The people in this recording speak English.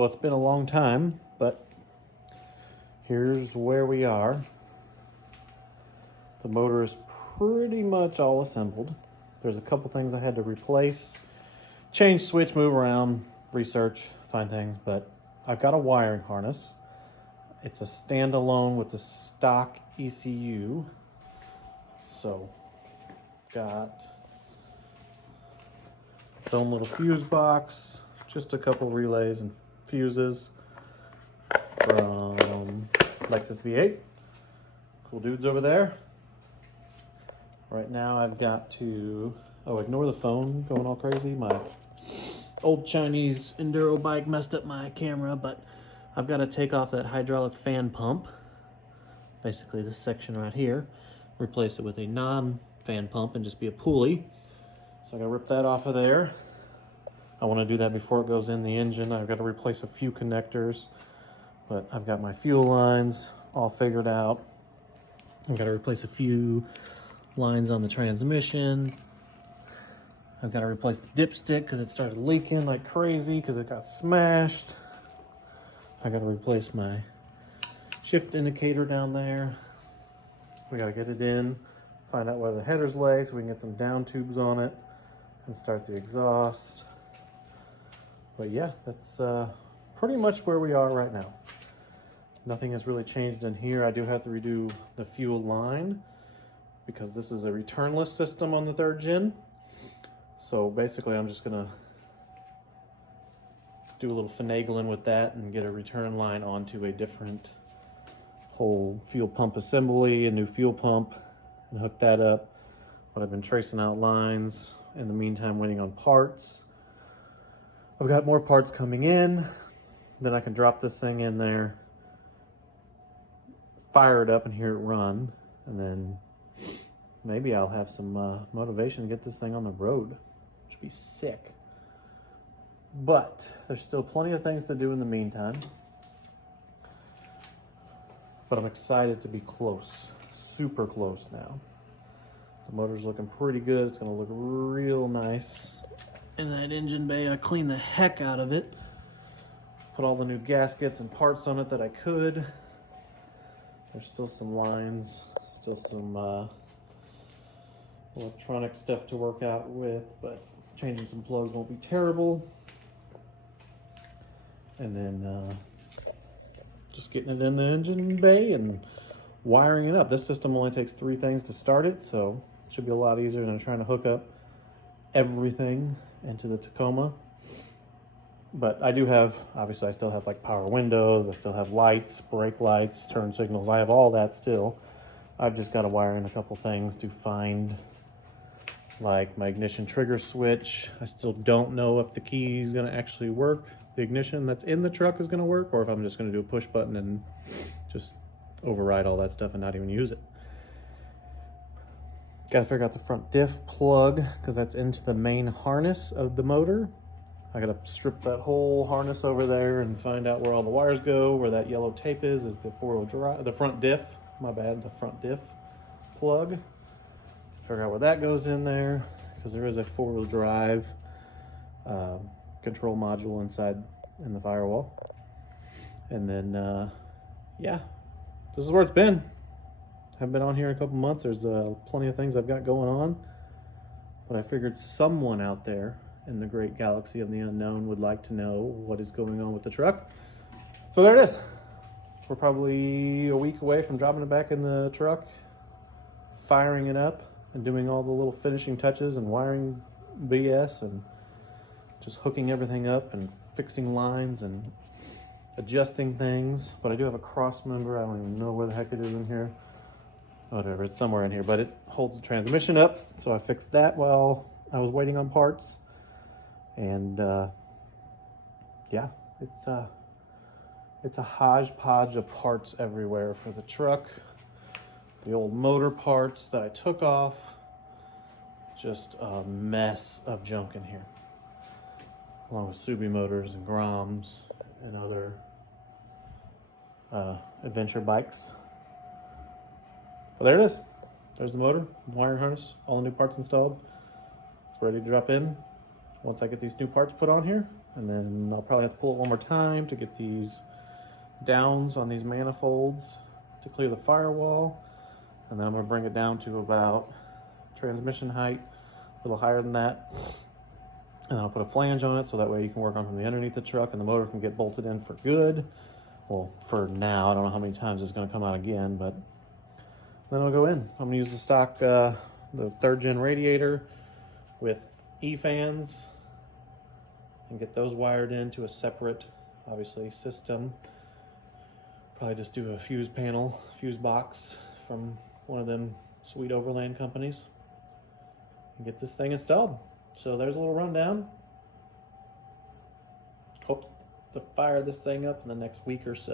Well, it's been a long time, but here's where we are. The motor is pretty much all assembled. There's a couple things I had to replace, change, switch, move around, research, find things, but I've got a wiring harness. It's a standalone with the stock ECU. So, got its own little fuse box, just a couple relays and fuses from Lexus V8. Cool dudes over there. Right now I've got to, ignore the phone going all crazy. My old Chinese enduro bike messed up my camera, but I've got to take off that hydraulic fan pump, basically this section right here, replace it with a non-fan pump and just be a pulley. So I gotta rip that off of there. I want to do that before it goes in the engine. I've got to replace a few connectors, but I've got my fuel lines all figured out. I've got to replace a few lines on the transmission. I've got to replace the dipstick because it started leaking like crazy because it got smashed. I got to replace my shift indicator down there. We got to get it in, find out where the headers lay so we can get some down tubes on it and start the exhaust. But yeah, that's pretty much where we are right now. Nothing has really changed in here. I do have to redo the fuel line because this is a returnless system on the 3rd gen. So basically I'm just gonna do a little finagling with that and get a return line onto a different whole fuel pump assembly, a new fuel pump, and hook that up. But I've been tracing out lines in the meantime, waiting on parts. I've got more parts coming in, then I can drop this thing in there, fire it up and hear it run, and then maybe I'll have some motivation to get this thing on the road, which would be sick. But there's still plenty of things to do in the meantime. But I'm excited to be close, super close now. The motor's looking pretty good. It's gonna look real nice in that engine bay. I cleaned the heck out of it. Put all the new gaskets and parts on it that I could. There's still some lines, still some electronic stuff to work out with, but changing some plugs won't be terrible. And then just getting it in the engine bay and wiring it up. This system only takes 3 things to start it, so it should be a lot easier than trying to hook up everything into the Tacoma. But I do have, obviously I still have like power windows, I still have lights, brake lights, turn signals, I have all that still. I've just got to wire in a couple things to find like my ignition trigger switch. I still don't know if the key is going to actually work. The ignition that's in the truck is going to work, or if I'm just going to do a push button and just override all that stuff and not even use it. Got to figure out the front diff plug because that's into the main harness of the motor. I got to strip that whole harness over there and find out where all the wires go. Where that yellow tape is the 4-wheel drive, the front diff, my bad, the front diff plug. Figure out where that goes in there because there is a 4-wheel drive control module inside in the firewall. And then, yeah, this is where it's been. Haven't been on here in a couple months. There's plenty of things I've got going on, but I figured someone out there in the great galaxy of the unknown would like to know what is going on with the truck. So there it is. We're probably a week away from dropping it back in the truck, firing it up, and doing all the little finishing touches and wiring BS and just hooking everything up and fixing lines and adjusting things. But I do have a cross member. I don't even know where the heck it is in here. Whatever, it's somewhere in here, but it holds the transmission up. So I fixed that while I was waiting on parts. And yeah, it's a hodgepodge of parts everywhere for the truck. The old motor parts that I took off, just a mess of junk in here, along with Subi motors and Groms and other adventure bikes. But there it is. There's the motor, wire harness, all the new parts installed. It's ready to drop in. Once I get these new parts put on here, And then I'll probably have to pull it one more time to get these downs on these manifolds to clear the firewall. And then I'm going to bring it down to about transmission height, a little higher than that. And I'll put a flange on it so that way you can work on from the underneath the truck and the motor can get bolted in for good. Well, for now, I don't know how many times it's going to come out again, but then it'll go in. I'm going to use the stock, the 3rd gen radiator with E-fans and get those wired into a separate, obviously, system. Probably just do a fuse panel, fuse box from one of them sweet overland companies and get this thing installed. So there's a little rundown. Hope to fire this thing up in the next week or so.